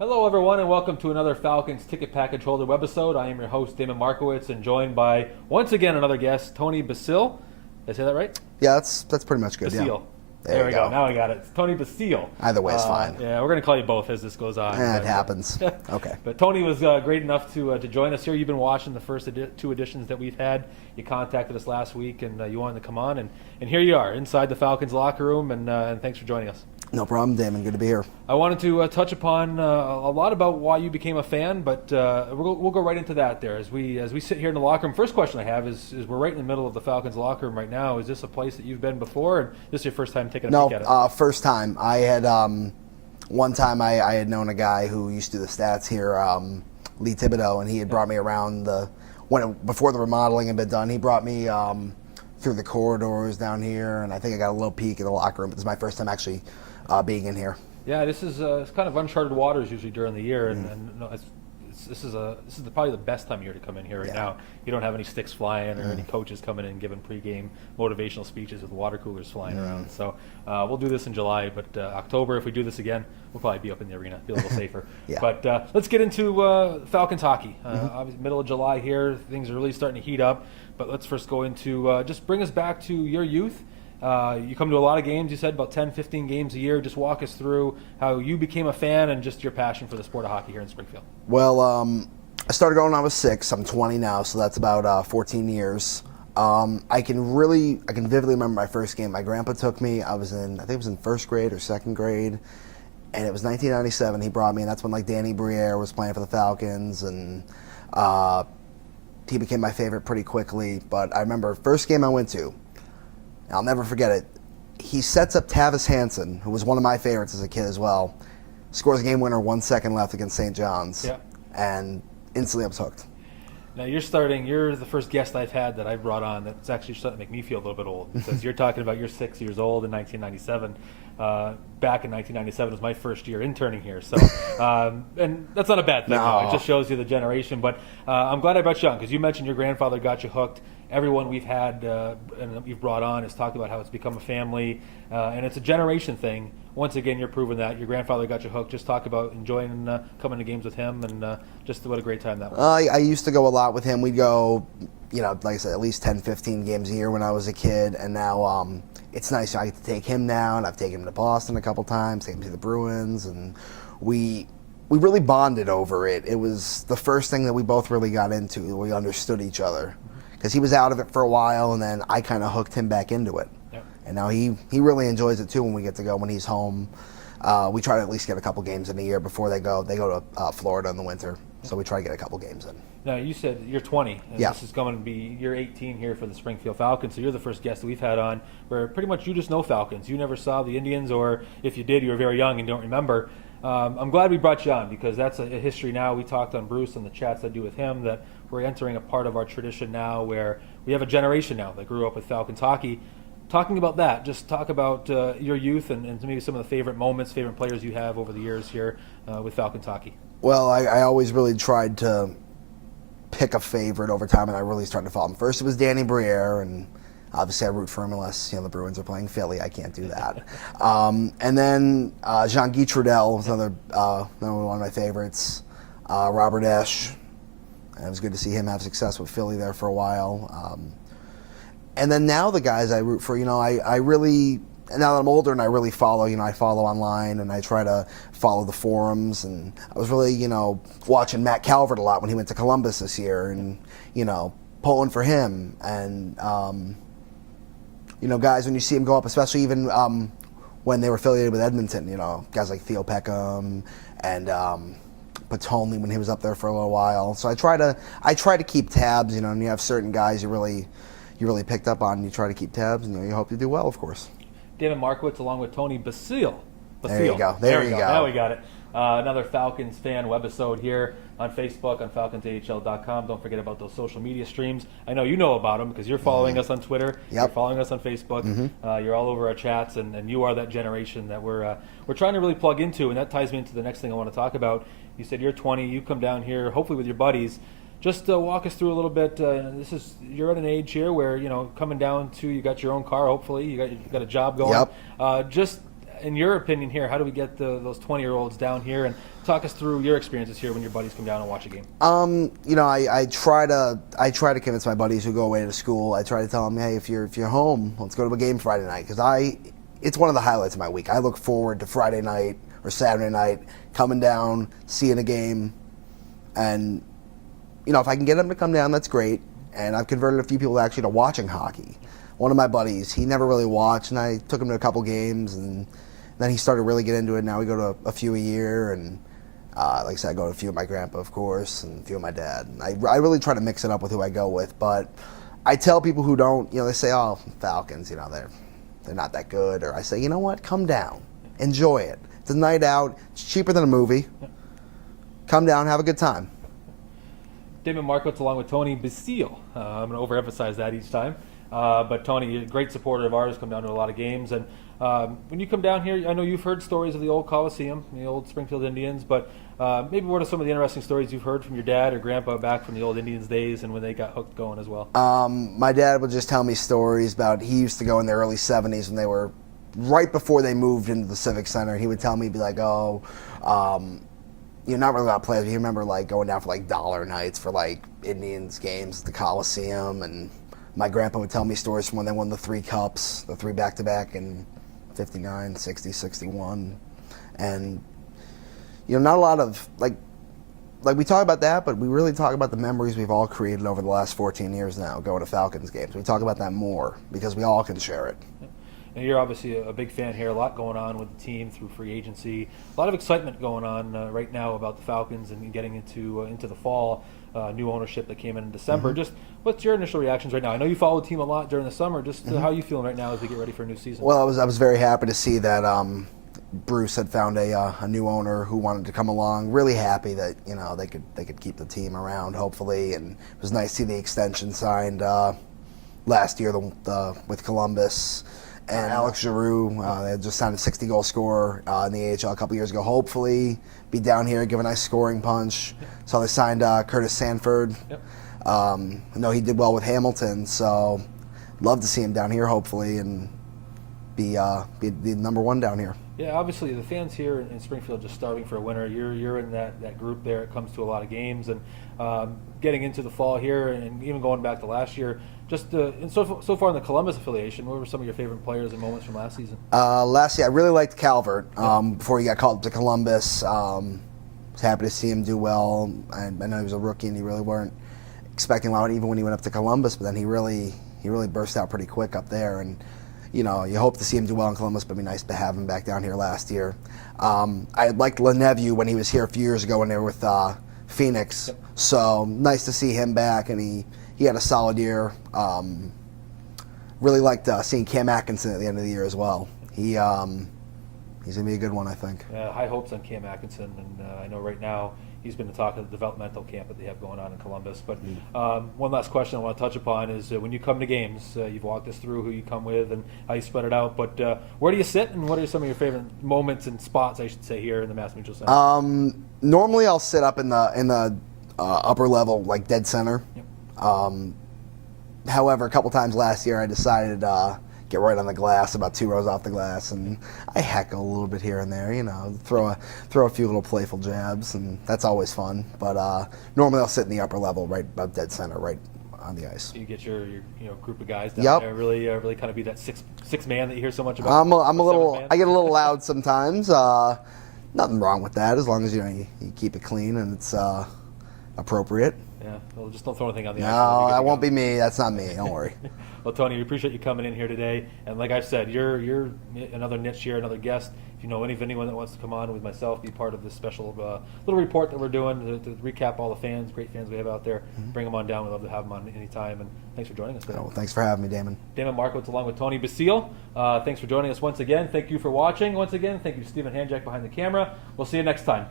Hello, everyone, and welcome to another Falcons Ticket Package Holder Webisode. I am your host, Damon Markiewicz, and joined by, once again, another guest, Tony Basile. Did I say that right? Yeah, that's pretty much good. Basile. Yeah. There we go. Now I got it. It's Tony Basile. Either way is fine. Yeah, we're going to call you both as this goes on. It happens. Okay. But Tony was great enough to join us here. You've been watching the first two editions that we've had. You contacted us last week, and you wanted to come on, and here you are inside the Falcons locker room, and thanks for joining us. No problem, Damon. Good to be here. I wanted to touch upon a lot about why you became a fan, but we'll go right into that there as we sit here in the locker room. First question I have is we're right in the middle of the Falcons locker room right now. Is this a place that you've been before, or is this your first time taking a peek at it? No, first time. I had one time I had known a guy who used to do the stats here, Lee Thibodeau, and he had brought me around before the remodeling had been done. He brought me through the corridors down here, and I think I got a little peek at the locker room. But this is my first time actually being in here. Yeah, this is it's kind of uncharted waters usually during the year, and no, this is probably the best time of year to come in here right now. You don't have any sticks flying or any coaches coming in giving pregame motivational speeches with water coolers flying around. So we'll do this in July, but October, if we do this again, we'll probably be up in the arena, be a little safer. But let's get into Falcons hockey. Obviously, middle of July here, things are really starting to heat up. But let's first go into just bring us back to your youth. You come to a lot of games, you said about 10, 15 games a year. Just walk us through how you became a fan and just your passion for the sport of hockey here in Springfield. Well, I started going when I was 6. I'm 20 now, so that's about 14 years. I can vividly remember my first game. My grandpa took me. I think it was in first grade or second grade, and it was 1997. He brought me, and that's when like Danny Briere was playing for the Falcons, and he became my favorite pretty quickly. But I remember first game I went to, I'll never forget it. He sets up Tavis Hansen, who was one of my favorites as a kid as well, scores a game winner 1 second left against St. John's, and instantly I was hooked. Now you're the first guest I've had that I brought on that's actually starting to make me feel a little bit old, because you're talking about you're 6 years old in 1997. Back in 1997 was my first year interning here, so and that's not a bad thing. No. It just shows you the generation. But I'm glad I brought you on, because you mentioned your grandfather got you hooked. Everyone we've had and we've brought on has talked about how it's become a family, and it's a generation thing. Once again, you're proving that your grandfather got you hooked. Just talk about enjoying coming to games with him, and just what a great time that was. I used to go a lot with him. We'd go, like I said, at least 10, 15 games a year when I was a kid, and now it's nice. I get to take him down. I've taken him to Boston a couple times, taken him to the Bruins, and we really bonded over it. It was the first thing that we both really got into. We understood each other, because he was out of it for a while, and then I kind of hooked him back into it. And now he really enjoys it too when we get to go when he's home. We try to at least get a couple games in a year before they go. They go to Florida in the winter, so we try to get a couple games in. Now, you said you're 20, and this is going to be, you're 18 here for the Springfield Falcons, so you're the first guest that we've had on where pretty much you just know Falcons. You never saw the Indians, or if you did, you were very young and don't remember. I'm glad we brought you on, because that's a history now. We talked on Bruce and the chats I do with him that we're entering a part of our tradition now where we have a generation now that grew up with Falcons hockey. Talking about that, just talk about your youth and maybe some of the favorite moments, favorite players you have over the years here with Falcons hockey. Well, I always really tried to pick a favorite over time, and I really started to follow him. First it was Danny Briere, and obviously I root for him unless the Bruins are playing Philly. I can't do that. And then Jean-Guy Trudel was another one of my favorites. Robert Esch. It was good to see him have success with Philly there for a while. And then now the guys I root for, I really, now that I'm older and I really follow, I follow online and I try to follow the forums. And I was really, watching Matt Calvert a lot when he went to Columbus this year, and, pulling for him. And, guys, when you see him go up, especially even when they were affiliated with Edmonton, guys like Theo Peckham and Patolny when he was up there for a little while. So I try to keep tabs, and you have certain guys you really picked up on, and you try to keep tabs, and you hope you do well, of course. Damon Markiewicz along with Tony Basile. There you go. There you go. Now we got it. Another Falcons fan webisode here on Facebook, on FalconsAHL.com. Don't forget about those social media streams. I know you know about them because you're following us on Twitter. You're following us on Facebook. You're all over our chats, and you are that generation that we're trying to really plug into, and that ties me into the next thing I want to talk about. You said you're 20. You come down here, hopefully with your buddies. Just walk us through a little bit. You're at an age here where coming down to, you got your own car. Hopefully, you got a job going. Yep. Just in your opinion here, how do we get those 20-year-olds down here, and talk us through your experiences here when your buddies come down and watch a game? You know, I try to convince my buddies who go away to school. I try to tell them, hey, if you're home, let's go to a game Friday night, because it's one of the highlights of my week. I look forward to Friday night or Saturday night coming down, seeing a game, and you know, if I can get them to come down, that's great. And I've converted a few people actually to watching hockey. One of my buddies, he never really watched, and I took him to a couple games, and then he started really get into it. Now we go to a few a year, and like I said, I go to a few of my grandpa, of course, and a few of my dad. And I really try to mix it up with who I go with, but I tell people who don't, you know, they say, oh, Falcons, you know, they're not that good. Or I say, you know what, come down, enjoy it. It's a night out, it's cheaper than a movie. Come down, have a good time. Damon Markiewicz along with Tony Basile. I'm going to overemphasize that each time. But Tony, you're a great supporter of ours, come down to a lot of games. And when you come down here, I know you've heard stories of the old Coliseum, the old Springfield Indians, but maybe what are some of the interesting stories you've heard from your dad or grandpa back from the old Indians days and when they got hooked going as well? My dad would just tell me stories about, he used to go in the early 70s when they were right before they moved into the Civic Center. He would tell me, be like, oh, you know, not really about players, but he remember like going down for like dollar nights for like Indians games at the Coliseum, and my grandpa would tell me stories from when they won the 3 cups, the 3 back-to-back in 59, 60, 61, and you know, not a lot of like we talk about that, but we really talk about the memories we've all created over the last 14 years now going to Falcons games. We talk about that more because we all can share it. And you're obviously a big fan here. A lot going on with the team through free agency. A lot of excitement going on right now about the Falcons and getting into the fall. New ownership that came in December. Just what's your initial reactions right now? I know you follow the team a lot during the summer. Just how are you feeling right now as we get ready for a new season? Well, I was very happy to see that Bruce had found a new owner who wanted to come along. Really happy that, you know, they could keep the team around hopefully, and it was nice to see the extension signed last year with Columbus. And Alex Giroux, they had just signed a 60-goal scorer in the AHL a couple years ago. Hopefully, be down here, give a nice scoring punch. So they signed Curtis Sanford. Yep. I know he did well with Hamilton, so love to see him down here, hopefully, and be number 1 down here. Yeah, obviously the fans here in Springfield just starving for a winner. You're in that group there. It comes to a lot of games, and getting into the fall here, and even going back to last year. Just and so far in the Columbus affiliation, what were some of your favorite players and moments from last season? Last year, I really liked Calvert before he got called up to Columbus. Was happy to see him do well. I know he was a rookie, and you really weren't expecting a lot even when he went up to Columbus. But then he really burst out pretty quick up there, and you know, you hope to see him do well in Columbus, but it'd be nice to have him back down here last year. I liked Leneveu when he was here a few years ago when they were with Phoenix. Yep. So nice to see him back, and he had a solid year. Really liked seeing Cam Atkinson at the end of the year as well. He's going to be a good one, I think. High hopes on Cam Atkinson, and I know right now he's been the talk of the developmental camp that they have going on in Columbus. But one last question I want to touch upon is when you come to games, you've walked us through who you come with and how you spread it out, but where do you sit, and what are some of your favorite moments and spots, I should say, here in the Mass Mutual Center? Normally I'll sit up in the upper level, like dead center. Yep. However, a couple times last year I decided to get right on the glass, about 2 rows off the glass, and I heckle a little bit here and there, you know, throw a few little playful jabs, and that's always fun. But normally I'll sit in the upper level, right about dead center, right on the ice. So you get your group of guys down there, really kind of be that six man that you hear so much about. I get a little loud sometimes. Nothing wrong with that, as long as you keep it clean and it's appropriate. Yeah, well, just don't throw anything on the ice. No, that won't be me. That's not me. Don't worry. Well, Tony, we appreciate you coming in here today. And like I said, you're another niche here, another guest. If you know anyone that wants to come on with myself, be part of this special little report that we're doing to recap all the great fans we have out there. Bring them on down. We'd love to have them on anytime. And thanks for joining us today. Oh, thanks for having me, Damon. Damon Markiewicz along with Tony Basile. Thanks for joining us once again. Thank you for watching once again. Thank you to Stephen Hanjack behind the camera. We'll see you next time.